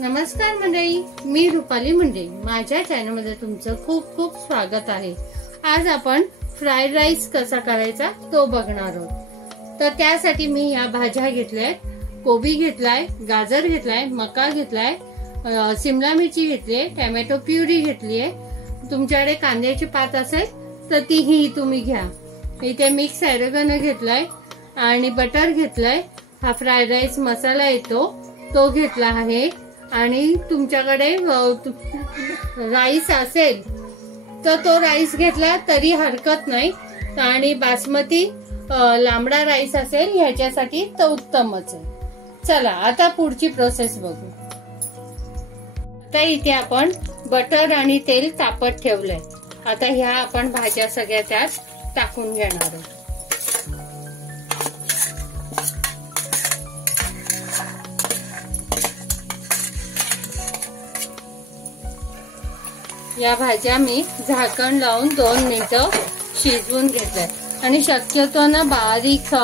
नमस्कार मंडळी, मी रुपाली मुंडे. माझ्या चॅनलमध्ये तुमचं खूप खूप स्वागत आहे. आज आपण फ्राईड राईस कसा करायचा तो बघणार आहोत. तर त्यासाठी मी या भाज्या घेतल्यात. कोबी घेतलाय, गाजर घेतलाय, मका घेतलाय, सिमला मिरची घेतली, टोमॅटो प्युरी घेतलीये. तुमच्याकडे कांद्याची पात असेल तर तीही तुम्ही घ्या. इथे मिक्स ऑरेगॅनो घेतलाय आणि बटर घेतलाय. हा फ्राईड राईस मसाला येतो तो घेतला आहे. आणि तुमच्याकडे राईस असेल तर तो राईस घेतला तरी हरकत नाही. आणि बासमती लांबडा राईस असेल ह्याच्यासाठी तर उत्तमच आहे. चला आता पुढची प्रोसेस बघू. आता इथे आपण बटर आणि तेल तापत ठेवलंय. आता ह्या आपण भाज्या सगळ्या त्यात टाकून घेणार आहोत. या भाज्या मी झाकण लावून 2 मिनिटं शिजवून घेतल्या आणि शक्यतो ना बारीक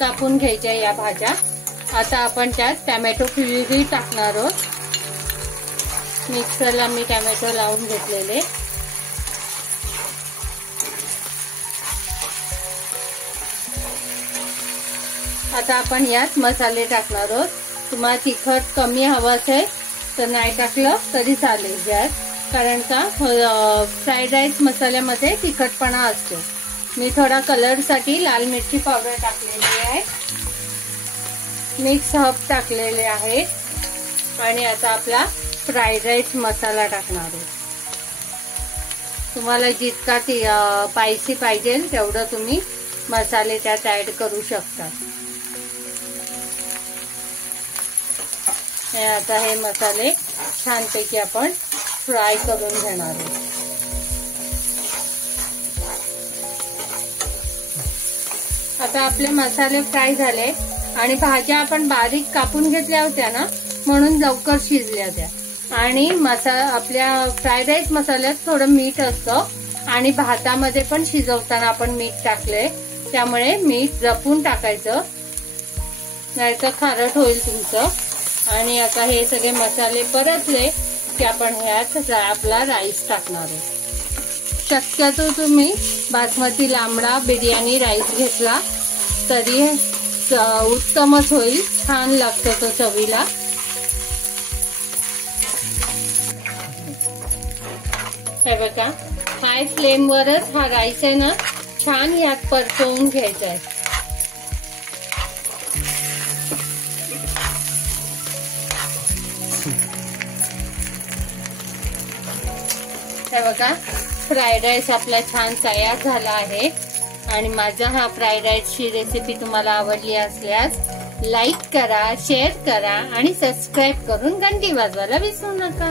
कापून घ्यायच्या या भाज्या. आता आपण त्यात टोमॅटो प्युरी टाकणार आहोत. मिक्सरला मी टोमॅटो लावून घेतलेले. आता आपण यात मसाले टाकणार आहोत. तुम्हाला तिखट कमी हवं असेल तर नाही टाकलं तरी चालेल यात, कारण का फ्राईड राईस मसाल्यामध्ये तिखटपणा असतो. मी थोडा कलर साठी लाल मिरची पावडर टाकलेली आहे, मिक्स हर्ब टाकलेले आहे आणि आता आपला फ्राईड राईस मसाला टाकणार आहे. तुम्हाला जितका स्पायसी पाहिजे तेवढं तुम्ही मसाले त्यात ऍड करू शकता. आता हे मसाले छानपैकी आपण फ्राय करून घेणार आहोत. आता आपले मसाले फ्राय झाले आणि भाज्या आपण बारीक कापून घेतल्या होत्या ना, म्हणून लवकर शिजल्या त्या. आणि आपल्या फ्राईड राईस मसाल्यात थोडं मीठ असतं आणि भातामध्ये पण शिजवताना आपण मीठ टाकले, त्यामुळे मीठ जपून टाकायचं, नाहीतर खारट होईल तुमचं. आणि आता हे सगळे मसाले परतले की आपण ह्यात आपला राईस टाकणार आहोत. शक्यतो तुम्ही बासमती लांबडा बिर्याणी राईस घेतला तरी उत्तमच होईल, छान लागतो तो चवीला. हे बघा, हाय फ्लेम वरच हा राईस आहे ना छान यात परतवून घ्यायचा आहे. हे बघा, फ्राईड राईस आपला छान तयार झाला आहे. आणि माझा हा फ्राईड राईसची रेसिपी तुम्हाला आवडली असल्यास लाईक करा, शेअर करा आणि सबस्क्राईब करून घंटी वाजवायला विसरू नका.